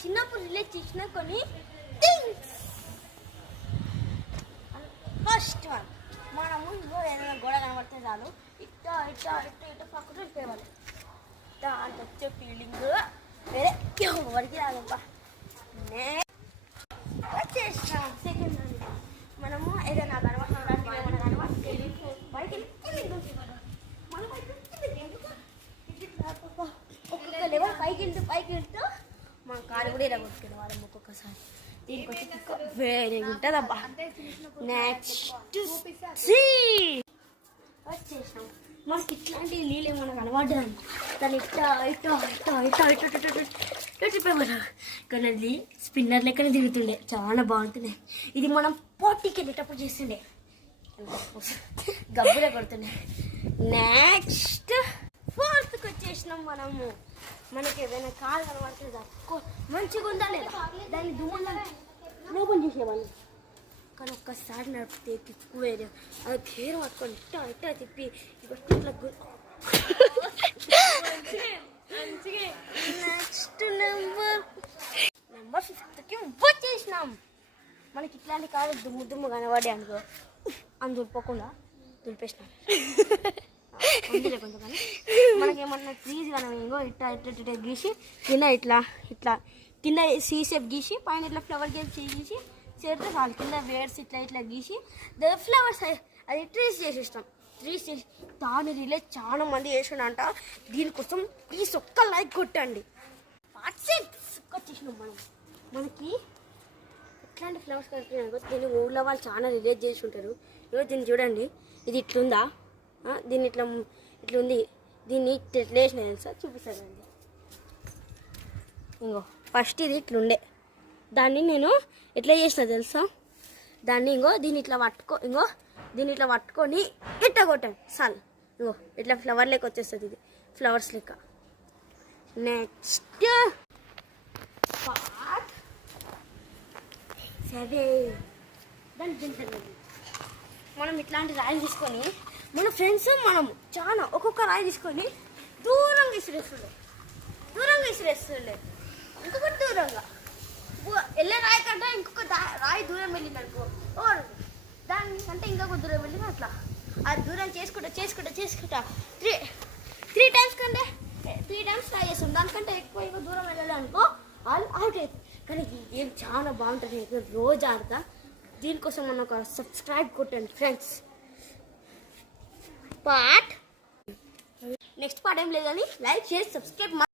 చిన్నప్పుడు రిలేట్ చేసిన కొన్ని థింగ్స్. ఫస్ట్ వన్, మనము ఇంట్లో ఏదైనా గోడ కనబడితే చాలు ఇట్లా ఇట్లా ఇట్లా ఇట్లా పక్కన వెళ్ళిపోవాలి. దాంట్లో వచ్చే ఫీలింగ్ వేరే ఎవరికి రాదబ్బా. వచ్చేసాం సెకండ్ వన్, మనము ఏదైనా ఒక్కొక్క లెవెల్ పైకి వెళ్తూ మన కాలు కూడా ఇలా కొట్టుకునే వాళ్ళం ఒక్కొక్కసారి. దీనికి వచ్చి వేరే ఉంటుంది అబ్బా. నెక్స్ట్ వచ్చేసాం. మనకి ఇట్లాంటి నీళ్ళు మనకు అలవాటు. దాన్ని ఇట్లా ఇట్లా ఇట్లా ఇట్లా ఇట్లా ఇట్లా చెప్పేవారు. కానీ అది స్పిన్నర్ లెక్కనే తిరుగుతుండే, చాలా బాగుంటుండే. ఇది మనం పోటీకి వెళ్ళేటప్పుడు చేస్తుండే, గబ్బులే కొడుతుండే. నెక్స్ట్ ఫోర్త్కి వచ్చేసినాం మనము. మనకి ఏదైనా కాలు కనబడుతుంది మంచిగా ఉందా లేదా దాన్ని దుమ్ము ఓపెన్ చేసేవాళ్ళు. కానీ ఒక్కసారి నడిపితే కిక్కు వేరే, అది కేర్ పట్టుకొని ఇట్టా ఇట్టా తిప్పి ఇట్లా. నెక్స్ట్ నెంబర్ 5కి వచ్చేసినాం. మనకి ఇట్లాంటి కాదు దుమ్ము కనబడి అనుకో, అని దులిపోకుండా దులిపేసినాం. కొంచెం కానీ మనకేమన్నా ట్రీస్ కానీ ఇంకో ఇట్లా ఇట్లా ఇట్లా గీసి కింద ఇట్లా ఇట్లా కింద సీ షేప్ గీసి పైన ఇట్లా ఫ్లవర్ గీసి చేస్తే చాలు. కింద వేర్స్ ఇట్లా ఇట్లా గీసి ఫ్లవర్స్ అది ట్రీస్ చేసేస్తాం. ట్రీస్ చేసి దాని రిలేట్ చాలా మంది చేసిండంట. దీనికోసం ప్లీజ్ ఒక్క లైక్ కొట్టండి. వచ్చేసినాం మనం. మనకి ఎట్లాంటి ఫ్లవర్స్ కనిపించారు దీన్ని ఊళ్ళో వాళ్ళు చాలా రిలేట్ చేసి ఉంటారు. ఇగో దీన్ని చూడండి, ఇది ఇట్లుందా, దీన్ని ఇట్లా ఉంది, దీన్ని ఎట్లా వేసిన తెలుసా చూపిస్తానండి. ఇంకో ఫస్ట్ ఇది ఇట్లుండే, దాన్ని నేను ఎట్లా చేసిన తెలుసా, దాన్ని దీన్ని ఇట్లా దీన్ని ఇట్లా పట్టుకొని ఇట్లా కొట్టాను సాల్. ఇట్లా ఫ్లవర్ లెక్క వచ్చేస్తుంది, ఇది ఫ్లవర్స్ లెక్క. Next part 7. మనం ఇట్లాంటి రాయి తీసుకొని మన ఫ్రెండ్స్ మనం చాలా ఒక్కొక్క రాయి తీసుకొని దూరంగా విసిరేస్తుండే ఇంకొకటి దూరంగా వెళ్ళే రాయి కంటే ఇంకొక రాయి దూరం వెళ్ళింది అనుకో, దానికంటే ఇంకొక దూరం వెళ్ళింది. అట్లా అది దూరం చేసుకుంటా 3 టైమ్స్ కంటే 3 టైమ్స్ ట్రై చేస్తాం. దానికంటే ఎక్కువ దూరం వెళ్ళాలి అనుకో వాళ్ళు అవుట్ అవుతుంది. కానీ ఈ గేమ్ చాలా బాగుంటుంది, రోజు ఆడతా. దీనికోసం మనం ఒక సబ్స్క్రైబ్ కొట్టండి ఫ్రెండ్స్. నెక్స్ట్ పార్ట్ ఏం లేదని లైక్ షేర్ సబ్స్క్రైబ్